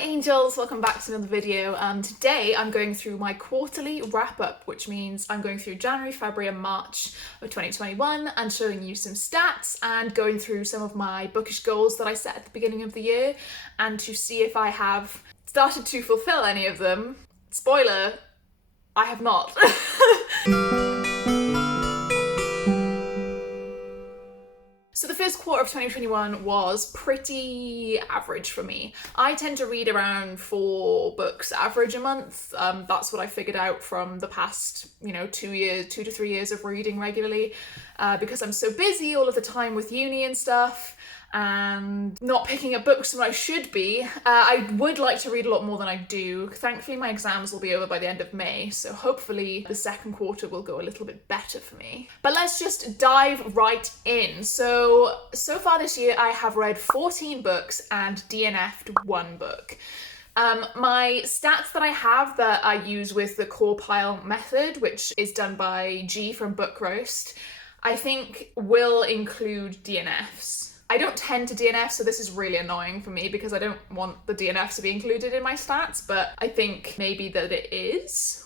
angels, welcome back to another video. Today I'm going through my quarterly wrap-up, which means I'm going through January, February and March of 2021 and showing you some stats and going through some of my bookish goals that I set at the beginning of the year and to see if I have started to fulfill any of them. Spoiler, I have not. So the first quarter of 2021 was pretty average for me. I tend to read around 4 books average a month. That's what I figured out from the past, 2 to 3 years of reading regularly, because I'm so busy all of the time with uni and stuff and not picking up books when I should be. I would like to read a lot more than I do. Thankfully, my exams will be over by the end of May, so hopefully the second quarter will go a little bit better for me. But let's just dive right in. So far this year, I have read 14 books and DNF'd 1 book. My stats that I have that I use with the core pile method, which is done by G from Book Roast, I think will include DNFs. I don't tend to DNF, so this is really annoying for me because I don't want the DNF to be included in my stats, but I think maybe that it is,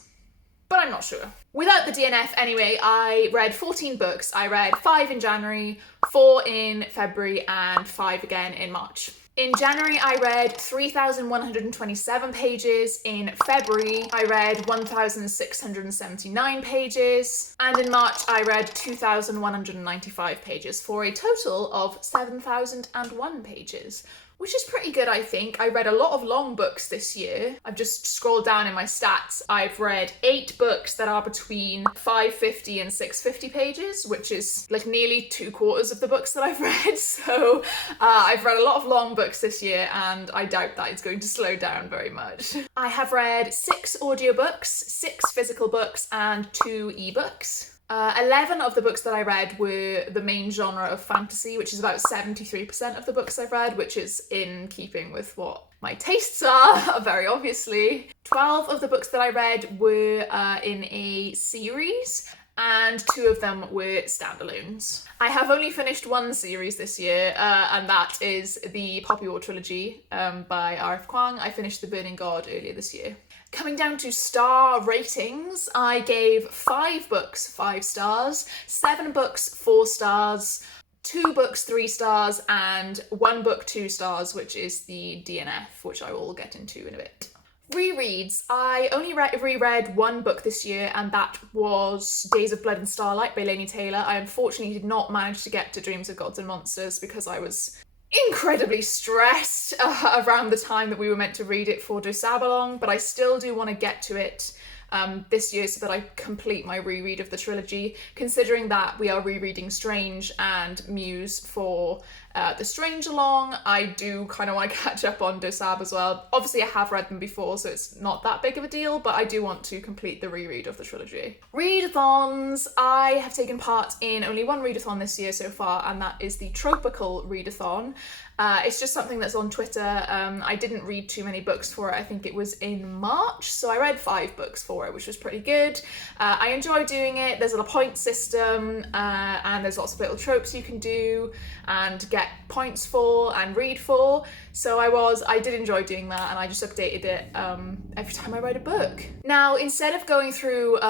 but I'm not sure. Without the DNF anyway, I read 14 books. I read 5 in January, 4 in February, and 5 again in March. In January, I read 3,127 pages. In February, I read 1,679 pages. And in March, I read 2,195 pages for a total of 7,001 pages, which is pretty good, I think. I read a lot of long books this year. I've just scrolled down in my stats. I've read 8 books that are between 550 and 650 pages, which is like nearly 2/4 of the books that I've read. So I've read a lot of long books this year and I doubt that it's going to slow down very much. I have read 6 audiobooks, 6 physical books and 2 ebooks. 11 of the books that I read were the main genre of fantasy, which is about 73% of the books I've read, which is in keeping with what my tastes are, very obviously. 12 of the books that I read were in a series, and 2 of them were standalones. I have only finished 1 series this year, and that is the Poppy War trilogy by R.F. Kuang. I finished The Burning God earlier this year. Coming down to star ratings, I gave 5 books 5 stars, 7 books 4 stars, 2 books 3 stars, and 1 book 2 stars, which is the DNF, which I will get into in a bit. Rereads. I only reread 1 book this year, and that was Days of Blood and Starlight by Laini Taylor. I unfortunately did not manage to get to Dreams of Gods and Monsters because I was incredibly stressed around the time that we were meant to read it for READALONG, but I still do want to get to it this year so that I complete my reread of the trilogy, considering that we are rereading Strange and Muse for the Strange Along. I do kind of want to catch up on Dosab as well. Obviously I have read them before, so it's not that big of a deal, but I do want to complete the reread of the trilogy. Readathons. I have taken part in only 1 readathon this year so far, and that is the Tropical Readathon. It's just something that's on Twitter. I didn't read too many books for it. I think it was in March, so I read 5 books for it, which was pretty good. I enjoy doing it. There's a point system, and there's lots of little tropes you can do and get points for and read for. So I did enjoy doing that, and I just updated it every time I read a book. Now, instead of going through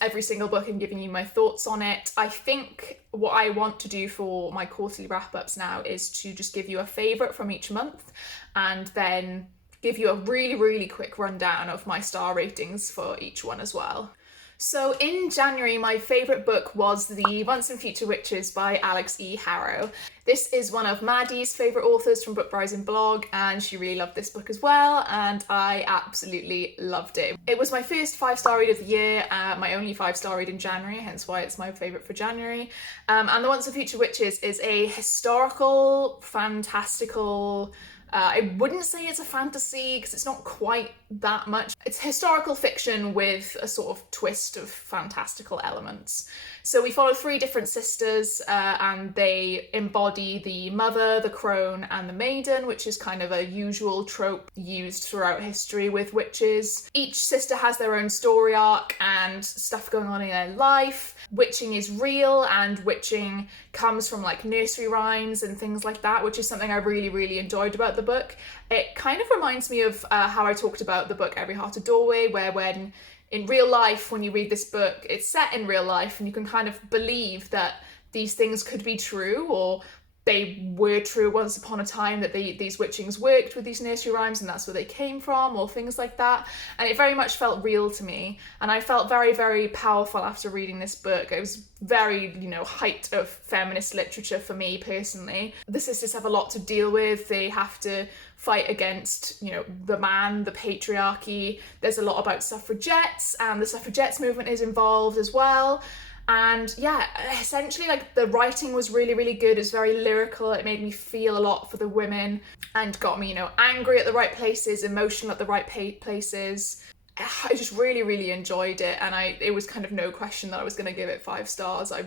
every single book and giving you my thoughts on it, I think what I want to do for my quarterly wrap-ups now is to just give you a favourite from each month and then give you a really, really quick rundown of my star ratings for each one as well. So in January, my favourite book was The Once and Future Witches by Alex E. Harrow. This is one of Maddie's favourite authors from Book Rising blog, and she really loved this book as well, and I absolutely loved it. It was my first 5-star read of the year, my only 5-star read in January, hence why it's my favourite for January. And The Once and Future Witches is a historical, fantastical, I wouldn't say it's a fantasy because it's not quite that much. It's historical fiction with a sort of twist of fantastical elements. So we follow 3 different sisters and they embody the mother, the crone and the maiden, which is kind of a usual trope used throughout history with witches. Each sister has their own story arc and stuff going on in their life. Witching is real and witching comes from like nursery rhymes and things like that, which is something I really, really enjoyed about the book. It kind of reminds me of how I talked about the book Every Heart a Doorway, where when in real life, when you read this book, it's set in real life and you can kind of believe that these things could be true, or they were true once upon a time, that these witchings worked with these nursery rhymes and that's where they came from, or things like that. And it very much felt real to me. And I felt very, very powerful after reading this book. It was very, height of feminist literature for me personally. The sisters have a lot to deal with. They have to fight against, the man, the patriarchy. There's a lot about suffragettes, and the suffragettes movement is involved as well. And yeah, essentially, like, the writing was really, really good. It's very lyrical. It made me feel a lot for the women and got me, angry at the right places, emotional at the right places. I just really, really enjoyed it. And it was kind of no question that I was going to give it 5 stars. I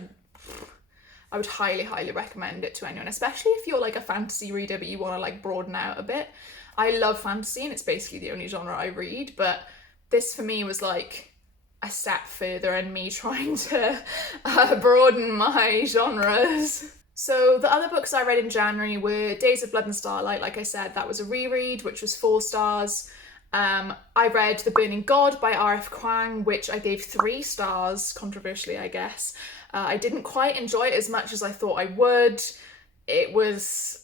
would highly, highly recommend it to anyone, especially if you're like a fantasy reader but you want to like broaden out a bit. I love fantasy and it's basically the only genre I read, but this for me was like a step further in me trying to broaden my genres. So the other books I read in January were Days of Blood and Starlight. Like I said, that was a reread, which was 4 stars. I read The Burning God by R.F. Kuang, which I gave 3 stars, controversially, I guess. I didn't quite enjoy it as much as I thought I would. It was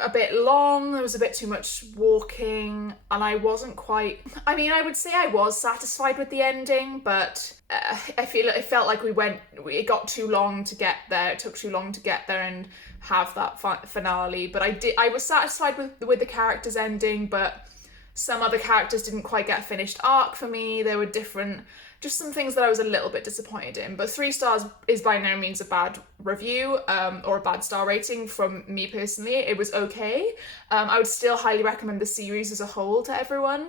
a bit long, there was a bit too much walking, and I wasn't quite... I mean, I would say I was satisfied with the ending, but I feel it felt like it got too long to get there. It took too long to get there and have that finale, but I was satisfied with the character's ending, but some other characters didn't quite get a finished arc for me. There were just some things that I was a little bit disappointed in, but 3 stars is by no means a bad review or a bad star rating from me personally. It was okay. I would still highly recommend the series as a whole to everyone.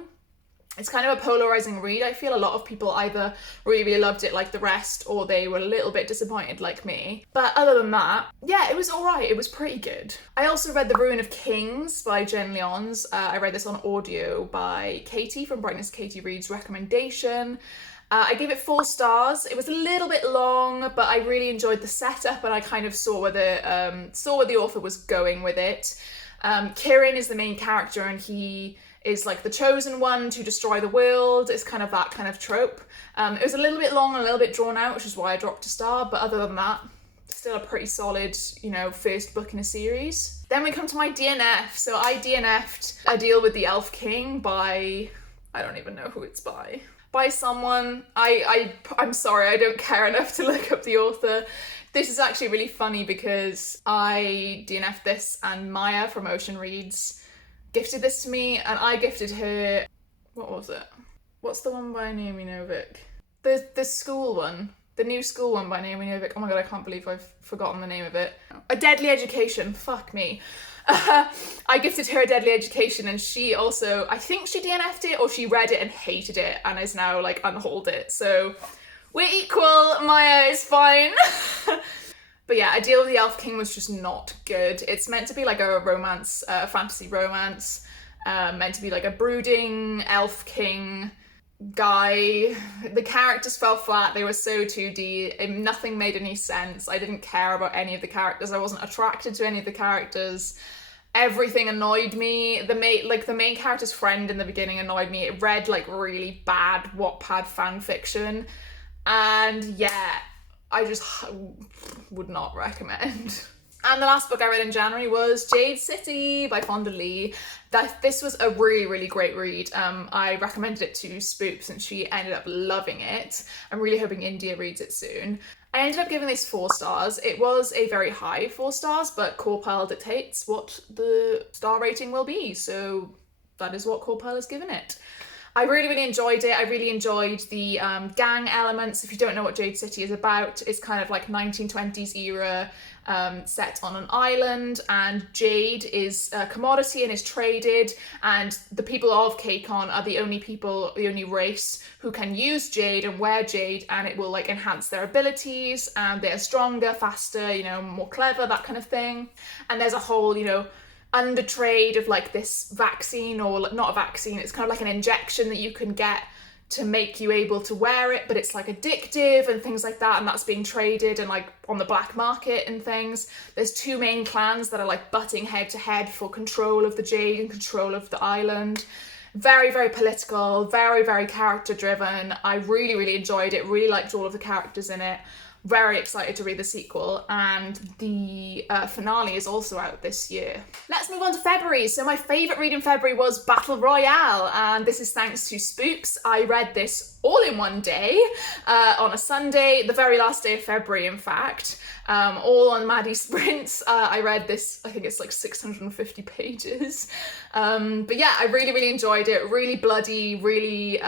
It's kind of a polarizing read. I feel a lot of people either really, really loved it like the rest, or they were a little bit disappointed like me. But other than that, yeah, it was alright. It was pretty good. I also read The Ruin of Kings by Jen Lyons. I read this on audio by Katie from Brightness Katie Reads recommendation. I gave it 4 stars. It was a little bit long, but I really enjoyed the setup and I kind of saw where the author was going with it. Kieran is the main character and he is like the chosen one to destroy the world. It's kind of that kind of trope. It was a little bit long and a little bit drawn out, which is why I dropped a star, but other than that, still a pretty solid, first book in a series. Then we come to my DNF. So I DNF'd A Deal with the Elf King by... I don't even know who it's by. By someone. I'm sorry, I don't care enough to look up the author. This is actually really funny because I DNF'd this and Maya from Ocean Reads gifted this to me and I gifted her... What was it? What's the one by Naomi Novik? The school one. The new school one by Naomi Novik. Oh my god, I can't believe I've forgotten the name of it. A Deadly Education. Fuck me. I gifted her A Deadly Education and she also, I think she DNF'd it or she read it and hated it and is now like unhauled it. So we're equal, Maya is fine. But yeah, A Deal with the Elf King was just not good. It's meant to be like a romance, fantasy romance, meant to be like a brooding elf king guy. The characters fell flat, they were so 2D, nothing made any sense. I didn't care about any of the characters, I wasn't attracted to any of the characters. Everything annoyed me. The main character's friend in the beginning annoyed me. It read like really bad Wattpad fan fiction, and yeah, I just would not recommend. And the last book I read in January was Jade City by Fonda Lee. This was a really, really great read. I recommended it to Spoops and she ended up loving it. I'm really hoping India reads it soon. I ended up giving this 4 stars. It was a very high 4 stars, but Core Pile dictates what the star rating will be. So that is what Core Pile has given it. I really, really enjoyed it. I really enjoyed the gang elements. If you don't know what Jade City is about, it's kind of like 1920s era, set on an island, and jade is a commodity and is traded, and the people of Kacon are the only race who can use jade and wear jade, and it will like enhance their abilities, and they're stronger, faster, more clever, that kind of thing. And there's a whole, under trade of like this vaccine, or not a vaccine, it's kind of like an injection that you can get to make you able to wear it, but it's like addictive and things like that, and that's being traded and like on the black market and things. There's two main clans that are like butting head to head for control of the Jade and control of the island. Very, very political, very, very character driven. I really, really enjoyed it, really liked all of the characters in it. Very excited to read the sequel, and the finale is also out this year. Let's move on to February. So my favourite read in February was Battle Royale, and this is thanks to Spooks. I read this all in one day on a Sunday, the very last day of February, in fact. All on Maddie sprints. I read this, I think it's like 650 pages. But yeah, I really, really enjoyed it. Really bloody, really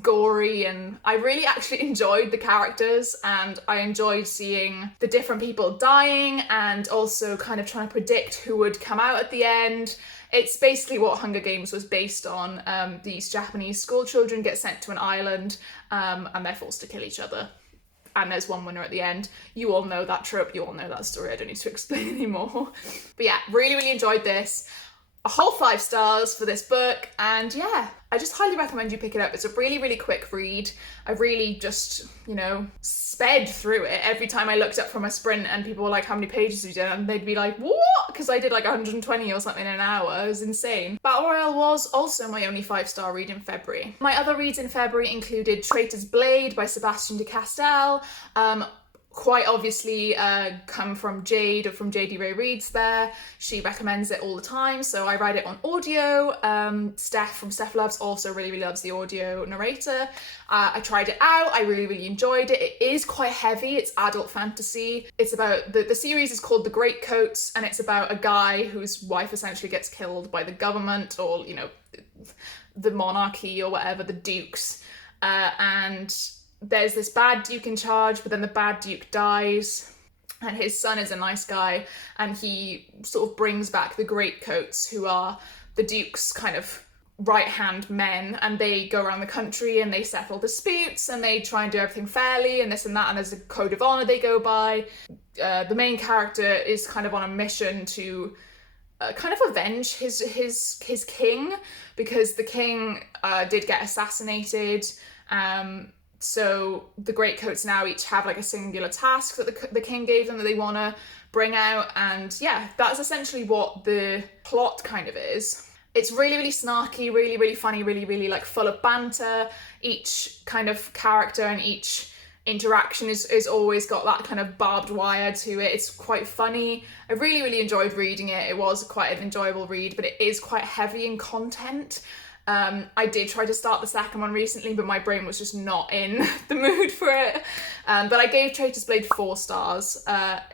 gory, and I really actually enjoyed the characters, and I enjoyed seeing the different people dying and also kind of trying to predict who would come out at the end. It's basically what Hunger Games was based on. These Japanese school children get sent to an island and they're forced to kill each other. And there's one winner at the end. You all know that trope, you all know that story, I don't need to explain anymore. But yeah, really, really enjoyed this. A whole 5 stars for this book, and yeah, I just highly recommend you pick it up. It's a really, really quick read. I really just, you know, sped through it. Every time I looked up from a sprint and people were like, how many pages have you done? And they'd be like, what? Because I did like 120 or something in an hour. It was insane. Battle Royale was also my only 5-star read in February. My other reads in February included Traitors Blade by Sebastian de Castell. Quite obviously come from Jade, or from JD Ray Reads there. She recommends it all the time, so I read it on audio. Steph from Steph Loves also really, really loves the audio narrator. I tried it out, I really, really enjoyed it. It is quite heavy, it's adult fantasy. It's about, the series is called The Great Coats, and it's about a guy whose wife essentially gets killed by the government, or, you know, the monarchy or whatever, the dukes. And there's this bad duke in charge, but then the bad duke dies, and his son is a nice guy, and he sort of brings back the Greatcoats, who are the duke's kind of right-hand men, and they go around the country and they settle disputes and they try and do everything fairly and this and that, and there's a code of honor they go by. The main character is kind of on a mission to kind of avenge his king, because the king did get assassinated. So the Greatcoats now each have like a singular task that the king gave them that they want to bring out, and yeah, that's essentially what the plot kind of is. It's really, really snarky, really, really funny, really, really like full of banter. Each kind of character and each interaction is always got that kind of barbed wire to it. It's quite funny. I really, really enjoyed reading it. It was quite an enjoyable read, but it is quite heavy in content. I did try to start the second one recently, but my brain was just not in the mood for it. But I gave Traitors Blade 4 stars.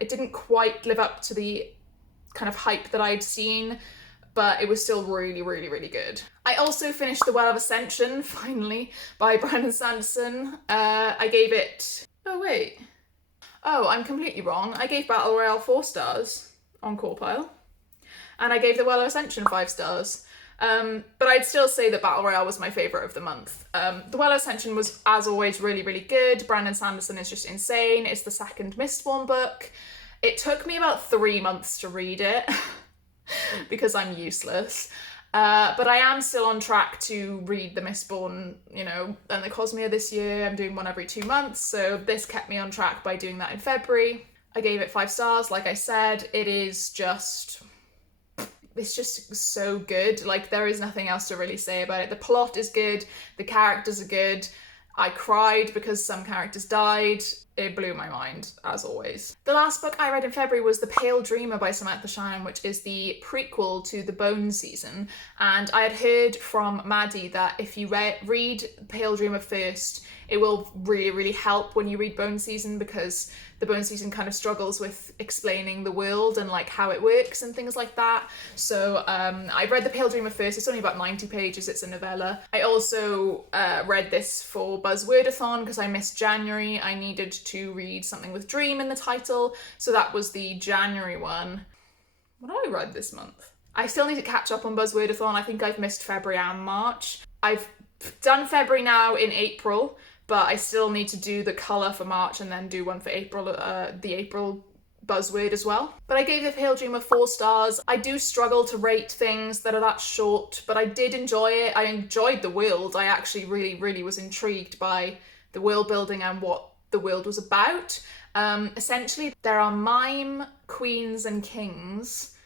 It didn't quite live up to the kind of hype that I'd seen, but it was still really, really, really good. I also finished The World of Ascension, finally, by Brandon Sanderson. I gave it... Oh, wait. Oh, I'm completely wrong. I gave Battle Royale 4 stars on Corepile. And I gave The World of Ascension 5 stars. But I'd still say that Battle Royale was my favourite of the month. The World of Ascension was, as always, really, really good. Brandon Sanderson is just insane. It's the second Mistborn book. It took me about 3 months to read it because I'm useless. But I am still on track to read the Mistborn, you know, and the Cosmere this year. I'm doing one every 2 months, so this kept me on track by doing that in February. I gave it 5 stars, like I said. It's just so good. Like, there is nothing else to really say about it. The plot is good, the characters are good. I cried because some characters died. It blew my mind, as always. The last book I read in February was The Pale Dreamer by Samantha Shine, which is the prequel to the Bone season. And I had heard from Maddie that if you read Pale Dreamer first, it will really, really help when you read Bone season, because the Bone season kind of struggles with explaining the world and like how it works and things like that. So I read The Pale Dreamer first. It's only about 90 pages. It's a novella. I also read this for Buzzwordathon because I missed January. I needed to read something with dream in the title, so that was the January one. What have I read this month? I still need to catch up on Buzzwordathon. I think I've missed February and March. I've done February now in April, but I still need to do the colour for March and then do one for April, the April buzzword as well. But I gave The Pale Dreamer 4 stars. I do struggle to rate things that are that short, but I did enjoy it. I enjoyed the world. I actually really was intrigued by the world building and what the world was about. Essentially, there are mime queens and kings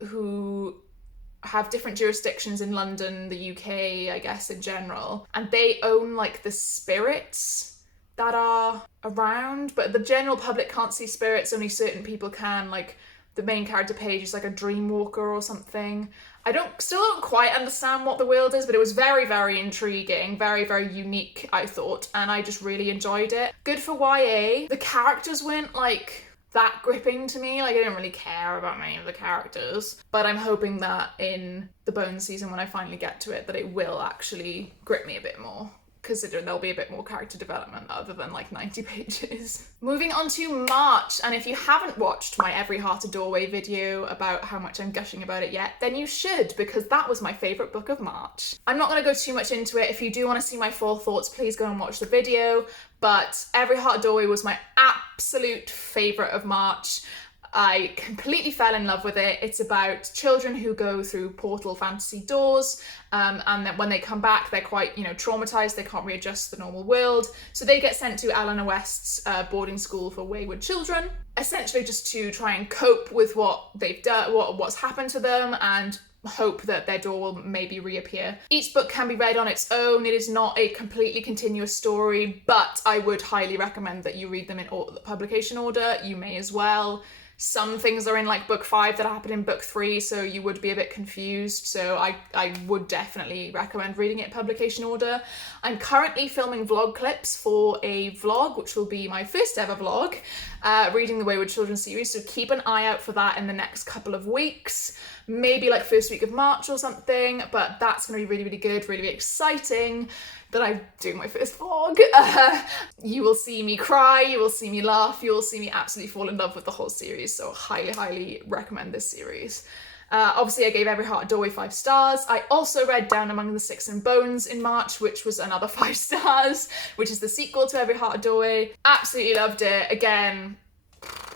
who have different jurisdictions in London, the UK, I guess, in general, and they own like the spirits that are around, but the general public can't see spirits, only certain people can. Like, the main character page is like a dream walker or something. I still don't quite understand what the world is, but it was very intriguing, very unique, I thought, and I just really enjoyed it. Good for YA. The characters weren't like that gripping to me. Like, I didn't really care about many of the characters, but I'm hoping that in the Bones season, when I finally get to it, that it will actually grip me a bit more, considering there'll be a bit more character development other than like 90 pages. Moving on to March, and if you haven't watched my Every Heart a Doorway video about how much I'm gushing about it yet, then you should, because that was my favourite book of March. I'm not going to go too much into it. If you do want to see my full thoughts, please go and watch the video, but Every Heart a Doorway was my absolute favourite of March. I completely fell in love with it. It's about children who go through portal fantasy doors, and then when they come back, they're quite, traumatized. They can't readjust to the normal world. So they get sent to Eleanor West's boarding school for wayward children, essentially just to try and cope with what they've done, what's happened to them, and hope that their door will maybe reappear. Each book can be read on its own. It is not a completely continuous story, but I would highly recommend that you read them in publication order. You may as well. Some things are in like book 5 that happen in book 3, so you would be a bit confused. So I would definitely recommend reading it in publication order. I'm currently filming vlog clips for a vlog, which will be my first ever vlog, reading the Wayward Children series. So keep an eye out for that in the next couple of weeks. Maybe like first week of March or something, but that's going to be really good, really exciting that I'm doing my first vlog. You will see me cry, you will see me laugh, you will see me absolutely fall in love with the whole series, so highly recommend this series. Obviously, I gave Every Heart a Doorway 5 stars. I also read Down Among the Sticks and Bones in March, which was another 5 stars, which is the sequel to Every Heart a Doorway. Absolutely loved it. Again,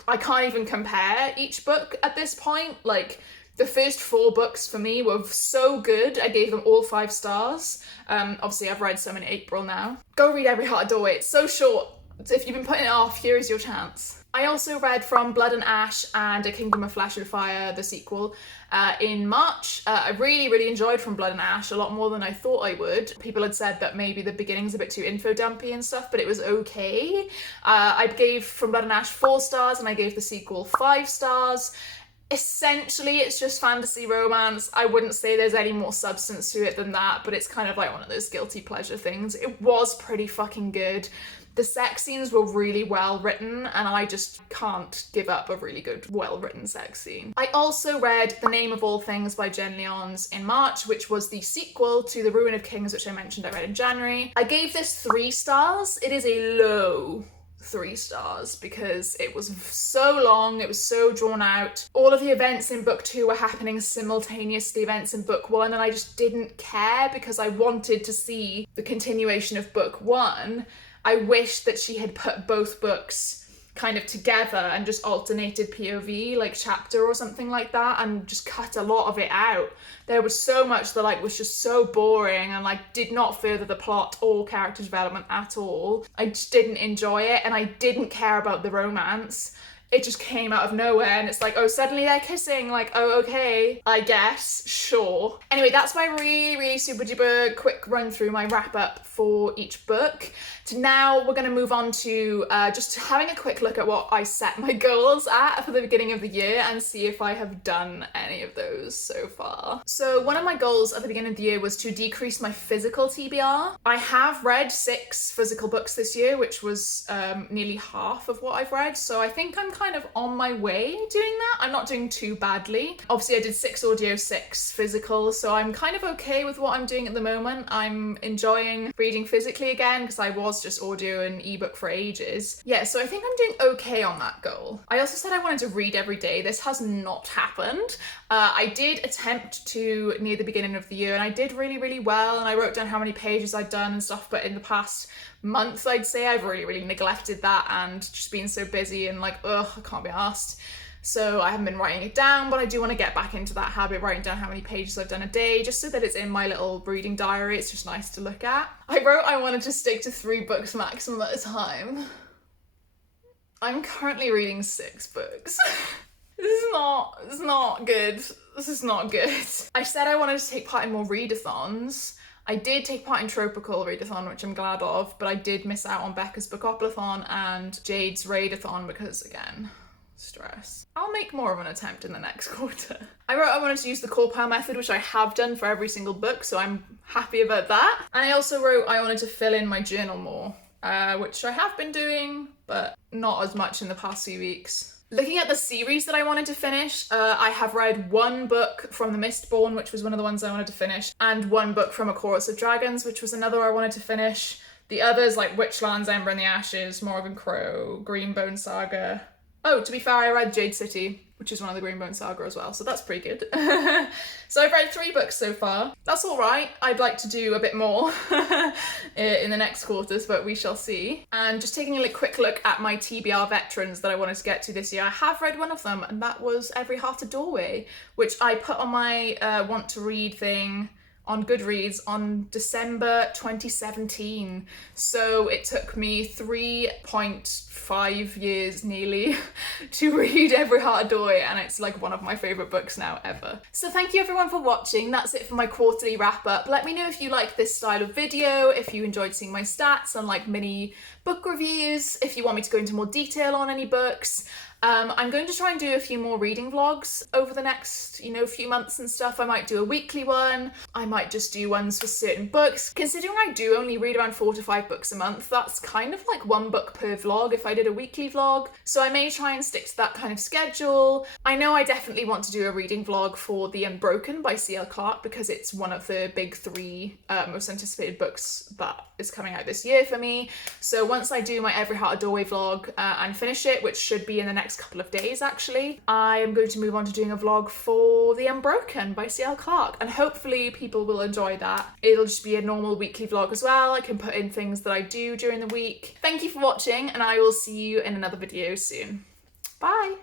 I can't even compare each book at this point. Like, the first 4 books for me were so good. I gave them all 5 stars. Obviously, I've read some in April now. Go read Every Heart a Doorway. It's so short. So if you've been putting it off, here is your chance. I also read From Blood and Ash and A Kingdom of Flesh and Fire, the sequel, in March. I really enjoyed From Blood and Ash, a lot more than I thought I would. People had said that maybe the beginning's a bit too info dumpy and stuff, but it was okay. I gave From Blood and Ash 4 stars and I gave the sequel 5 stars. Essentially, it's just fantasy romance. I wouldn't say there's any more substance to it than that, but it's kind of like one of those guilty pleasure things. It was pretty fucking good. The sex scenes were really well written, and I just can't give up a really good, well-written sex scene. I also read The Name of All Things by Jen Lyons in March, which was the sequel to The Ruin of Kings, which I mentioned I read in January. I gave this 3 stars. It is a low 3 stars because it was so long, it was so drawn out. All of the events in book 2 were happening simultaneous to the events in book 1, and I just didn't care because I wanted to see the continuation of book 1. I wish that she had put both books kind of together and just alternated POV, like chapter or something like that, and just cut a lot of it out. There was so much that like was just so boring and like did not further the plot or character development at all. I just didn't enjoy it, and I didn't care about the romance. It just came out of nowhere, and it's like, oh, suddenly they're kissing, like, oh, okay, I guess, sure. Anyway, that's my really super duper quick run through, my wrap up for each book. So now we're going to move on to just having a quick look at what I set my goals at for the beginning of the year and see if I have done any of those so far. So one of my goals at the beginning of the year was to decrease my physical TBR. I have read 6 physical books this year, which was nearly half of what I've read, so I think I'm kind of on my way doing that. I'm not doing too badly. Obviously, I did 6 audio, 6 physical, so I'm kind of okay with what I'm doing at the moment. I'm enjoying reading physically again because I was just audio and ebook for ages. Yeah, so I think I'm doing okay on that goal. I also said I wanted to read every day. This has not happened. I did attempt to near the beginning of the year, and I did really well, and I wrote down how many pages I'd done and stuff, but in the past month, I'd say I've really neglected that and just been so busy and like, ugh, I can't be arsed. So I haven't been writing it down, but I do want to get back into that habit, writing down how many pages I've done a day, just so that it's in my little reading diary. It's just nice to look at. I wrote I wanted to stick to 3 books maximum at a time. I'm currently reading 6 books. This is not good. This is not good. I said I wanted to take part in more readathons. I did take part in Tropical Readathon, which I'm glad of, but I did miss out on Becca's Bookopoly-thon and Jade's Raid-a-thon because, again, stress. I'll make more of an attempt in the next quarter. I wrote I wanted to use the core pile method, which I have done for every single book, so I'm happy about that. And I also wrote I wanted to fill in my journal more, which I have been doing, but not as much in the past few weeks. Looking at the series that I wanted to finish, I have read 1 book from The Mistborn, which was one of the ones I wanted to finish, and 1 book from A Chorus of Dragons, which was another I wanted to finish. The others, like Witchlands, Ember and the Ashes, Morrigan Crow, Greenbone Saga. Oh, to be fair, I read Jade City, which is one of the Greenbone Saga as well, so that's pretty good. So I've read 3 books so far. That's all right. I'd like to do a bit more in the next quarters, but we shall see. And just taking a quick look at my TBR veterans that I wanted to get to this year, I have read one of them, and that was Every Heart a Doorway, which I put on my want to read thing on Goodreads on December 2017. So it took me 3.5 years nearly to read Every Heart a Doorway, and it's like one of my favourite books now ever. So thank you everyone for watching. That's it for my quarterly wrap up. Let me know if you like this style of video, if you enjoyed seeing my stats and like mini book reviews, if you want me to go into more detail on any books. I'm going to try and do a few more reading vlogs over the next, few months and stuff. I might do a weekly one. I might just do ones for certain books. Considering I do only read around 4 to 5 books a month, that's kind of like 1 book per vlog if I did a weekly vlog. So I may try and stick to that kind of schedule. I know I definitely want to do a reading vlog for The Unbroken by C.L. Clarke because it's one of the big 3 most anticipated books that is coming out this year for me. So once I do my Every Heart a Doorway vlog and finish it, which should be in the next couple of days actually, I am going to move on to doing a vlog for The Unbroken by C.L. Clarke, and hopefully people will enjoy that. It'll just be a normal weekly vlog as well. I can put in things that I do during the week. Thank you for watching, and I will see you in another video soon. Bye!